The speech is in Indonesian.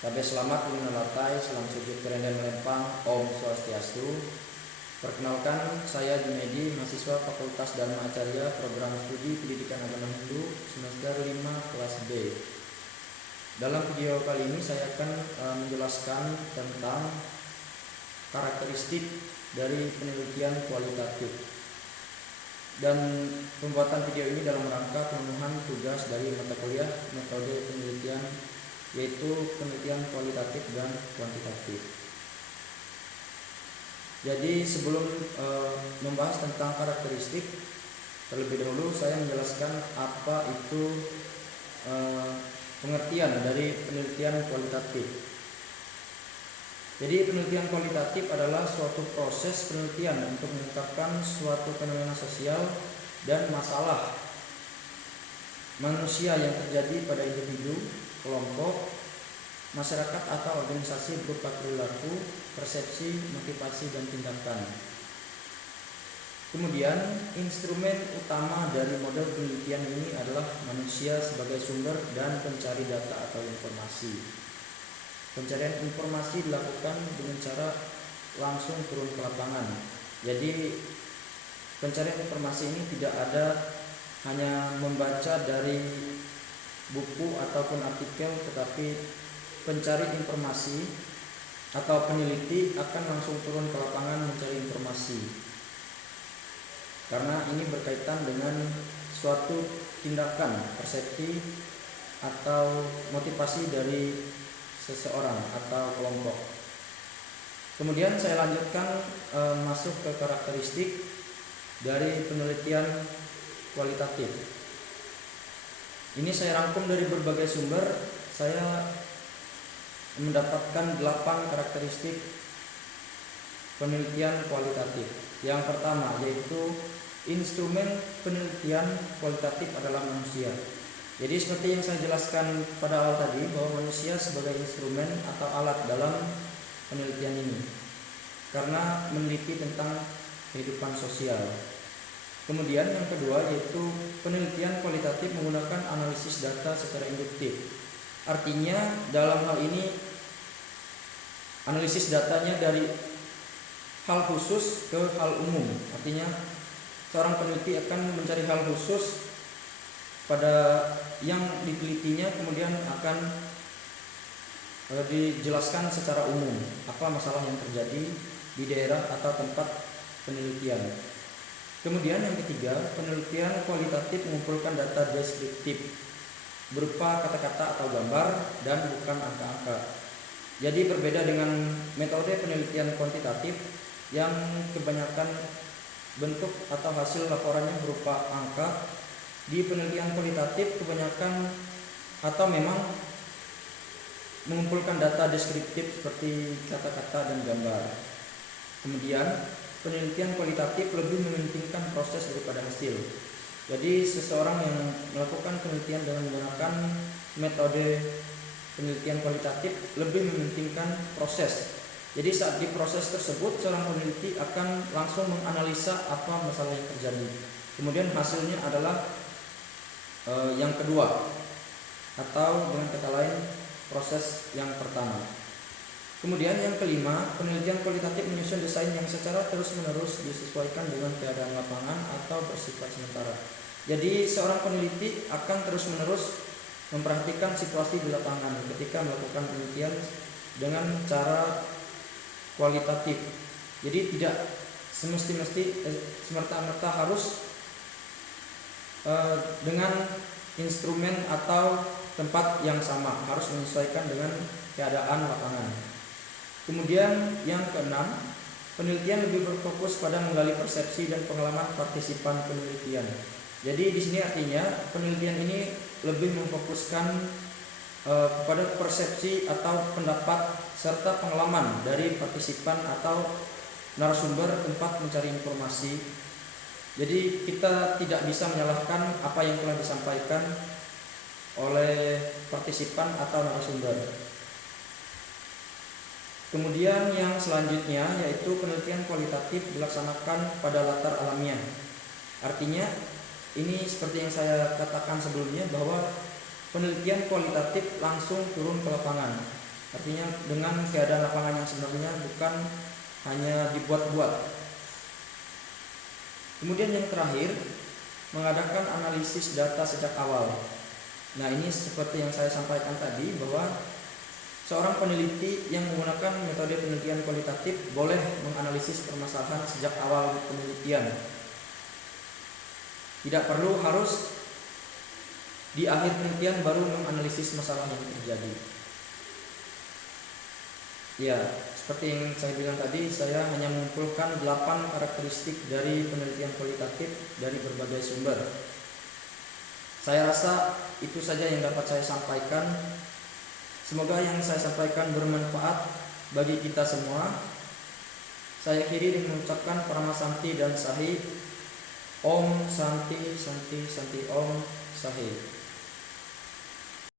Kabeh selamat minalatai, salam sujud kerenden melempang, Om Swastiastu. Perkenalkan, saya Junaidi, mahasiswa Fakultas Dharma Acarya, Program Studi Pendidikan Agama Hindu, semester 5 kelas B. Dalam video kali ini saya akan menjelaskan tentang karakteristik dari penelitian kualitatif. Dan pembuatan video ini dalam rangka pemenuhan tugas dari mata kuliah metode penelitian, yaitu penelitian kualitatif dan kuantitatif. Jadi sebelum membahas tentang karakteristik, terlebih dahulu saya menjelaskan apa itu pengertian dari penelitian kualitatif. Jadi penelitian kualitatif adalah suatu proses penelitian untuk mengungkapkan suatu fenomena sosial dan masalah manusia yang terjadi pada individu, kelompok, masyarakat atau organisasi berupa perilaku, persepsi, motivasi, dan tindakan. Kemudian, instrumen utama dari model penelitian ini adalah manusia sebagai sumber dan pencari data atau informasi. Pencarian informasi dilakukan dengan cara langsung turun ke lapangan. Jadi, pencarian informasi ini tidak ada hanya membaca dari buku ataupun artikel, tetapi pencari informasi atau peneliti akan langsung turun ke lapangan mencari informasi, karena ini berkaitan dengan suatu tindakan, persepsi atau motivasi dari seseorang atau kelompok. Kemudian saya lanjutkan masuk ke karakteristik dari penelitian kualitatif. Ini saya rangkum dari berbagai sumber. Saya mendapatkan 8 karakteristik penelitian kualitatif. Yang pertama yaitu instrumen penelitian kualitatif adalah manusia. Jadi seperti yang saya jelaskan pada awal tadi, bahwa manusia sebagai instrumen atau alat dalam penelitian ini, karena meneliti tentang kehidupan sosial. Kemudian yang kedua yaitu penelitian kualitatif menggunakan analisis data secara induktif. Artinya dalam hal ini analisis datanya dari hal khusus ke hal umum. Artinya seorang peneliti akan mencari hal khusus pada yang ditelitinya, kemudian akan dijelaskan secara umum apa masalah yang terjadi di daerah atau tempat penelitian. Kemudian yang ketiga, penelitian kualitatif mengumpulkan data deskriptif berupa kata-kata atau gambar dan bukan angka-angka. Jadi berbeda dengan metode penelitian kuantitatif yang kebanyakan bentuk atau hasil laporannya berupa angka. Di penelitian kualitatif kebanyakan atau memang mengumpulkan data deskriptif seperti kata-kata dan gambar. Kemudian penelitian kualitatif lebih mementingkan proses daripada hasil. Jadi seseorang yang melakukan penelitian dengan menggunakan metode penelitian kualitatif lebih mementingkan proses. Jadi saat di proses tersebut seorang peneliti akan langsung menganalisa apa masalah yang terjadi. Kemudian hasilnya adalah yang kedua, atau dengan kata lain proses yang pertama. Kemudian yang kelima, penelitian kualitatif menyusun desain yang secara terus-menerus disesuaikan dengan keadaan lapangan atau bersifat sementara. Jadi seorang peneliti akan terus-menerus memperhatikan situasi di lapangan ketika melakukan penelitian dengan cara kualitatif. Jadi tidak semerta-merta harus dengan instrumen atau tempat yang sama, harus menyesuaikan dengan keadaan lapangan. Kemudian yang keenam, penelitian lebih berfokus pada menggali persepsi dan pengalaman partisipan penelitian. Jadi di sini artinya penelitian ini lebih memfokuskan kepada persepsi atau pendapat serta pengalaman dari partisipan atau narasumber tempat mencari informasi. Jadi kita tidak bisa menyalahkan apa yang telah disampaikan oleh partisipan atau narasumber. Kemudian yang selanjutnya yaitu penelitian kualitatif dilaksanakan pada latar alamiah. Artinya ini seperti yang saya katakan sebelumnya, bahwa penelitian kualitatif langsung turun ke lapangan. Artinya dengan keadaan lapangan yang sebenarnya, bukan hanya dibuat-buat. Kemudian yang terakhir, mengadakan analisis data sejak awal. Nah, ini seperti yang saya sampaikan tadi, bahwa seorang peneliti yang menggunakan metode penelitian kualitatif boleh menganalisis permasalahan sejak awal penelitian. Tidak perlu harus di akhir penelitian baru menganalisis masalah yang terjadi. Ya, seperti yang saya bilang tadi, saya hanya mengumpulkan 8 karakteristik dari penelitian kualitatif dari berbagai sumber. Saya rasa itu saja yang dapat saya sampaikan. Semoga yang saya sampaikan bermanfaat bagi kita semua. Saya akhiri dengan mengucapkan Parama Santi dan Sahi. Om Santi Santi Santi Om Sahi.